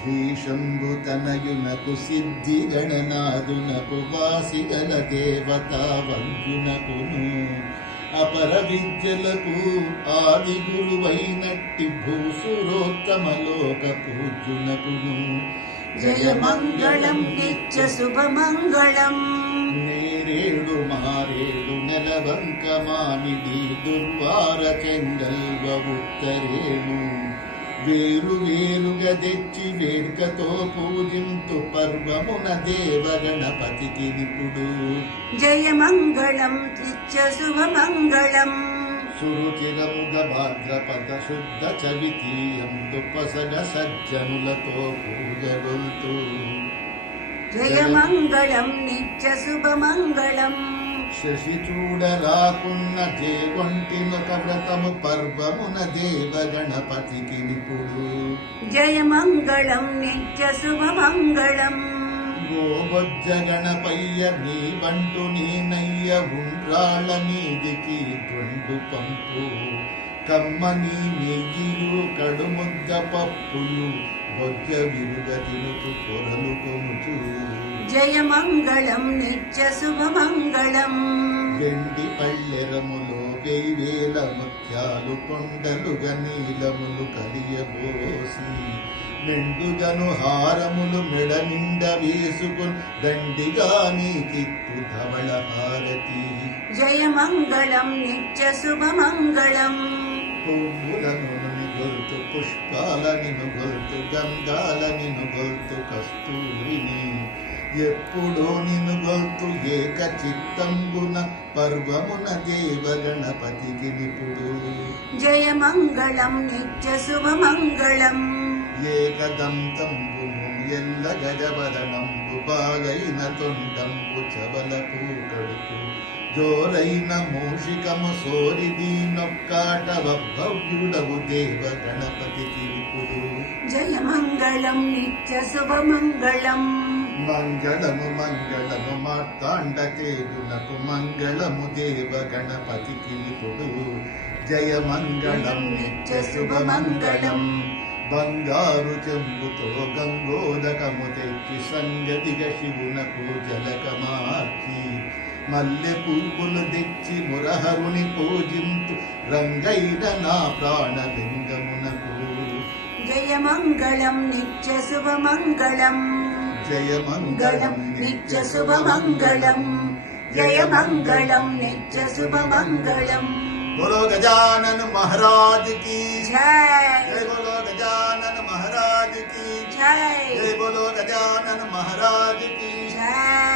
శ్రీ శంభుతనయునకు సిద్ధి గణనాదునకు వాసిగల దేవతా వంకునకును అపర విద్యలకు ఆది గురువైనట్టి భూసురోత్తమలోక పూజునకును జయ మంగళం నిత్య శుభమంగళం. నేరేడు మారేడు నెలవంక మామిడి దుర్వార చెంగల్వ ఉత్తరేణు వేరు వేరుగా తెచ్చి వేడుకతో పూజింతు పర్వమున దేవ గణపతికి నిపుడు జయ మంగళం నిత్య శుభమంగళం సురుచిరముగ భాద్రపద శుద్ధ చవితీయందు పసగ సజ్జనులతో పూజగొల్తూ జయ మంగళం నిత్య శుభమంగళం శశి చూడరాకున్న జేగొంటినొక వ్రతము పర్వమున దేవ గణపతికి నిపుడు. జయ మంగళం నిత్య శుభమంగళం. గోబొజ్జ గణపయ్య నీ బంటు నీనయ్య ఉండ్రాళ్ళ మీదికి దొండు పంపు. కమ్మని నెయ్యియు కడుముద్ద పప్పులు బొజ్జ విరుగ తినుతు కొరలు కొనుచు. జయ మంగళం నిత్య శుభమంగళం. వెండి పళ్ళెరములో వేల ముత్యాలు కొండలుగా నీలములు కలియబోసి. మెండుగను హారములు మెడ నిండ వేసుకుని దండిగా నీకిత్తు ధవళ హారతి. జయ మంగళం నిత్య శుభమంగళం పువ్వులను గొల్తు పుష్పాలని గొల్తు గంధాలని గొల్తు కస్తూరిని. ఎప్పుడో నిన్ను ఏక చిత్తంబున పర్వమున దేవ గణపతికి నిపుడు జయ మంగళం నిత్య శుభమంగళం. ఏకదంతంబును ఎల్ల గజవదనంబు బాగైన తొండంబు చబల పూకడుకు జోరైన మూషికము సోరిది నొక్కాట భవ్యుడవు దేవ గణపతికి నిపుడు జయ మంగళం నిత్య శుభమంగళం. మంగళము మంగళము మార్తాండకేయునకు మంగళము దేవ గణపతికి నిపుడు జయ మంగళం నిత్య శుభ మంగళం. బంగారు చెంబుతో గంగోదకము తెచ్చి సంగతిగ శివునకు జలకమార్చి. మల్లె పువ్వులు తెచ్చి మురహరుని పూజింపు రంగైన నా ప్రాణలింగమునకు. జయ మంగళం నిత్య శుభమంగళం మంగళం. जय मङ्गलं नित्यशुभमङ्गलम् जय मङ्गलं नित्यशुभमङ्गलम्। बोलो गजानन महाराज की जय। बोलो गजानन महाराज की जय। बोलो गजानन महाराज की जय।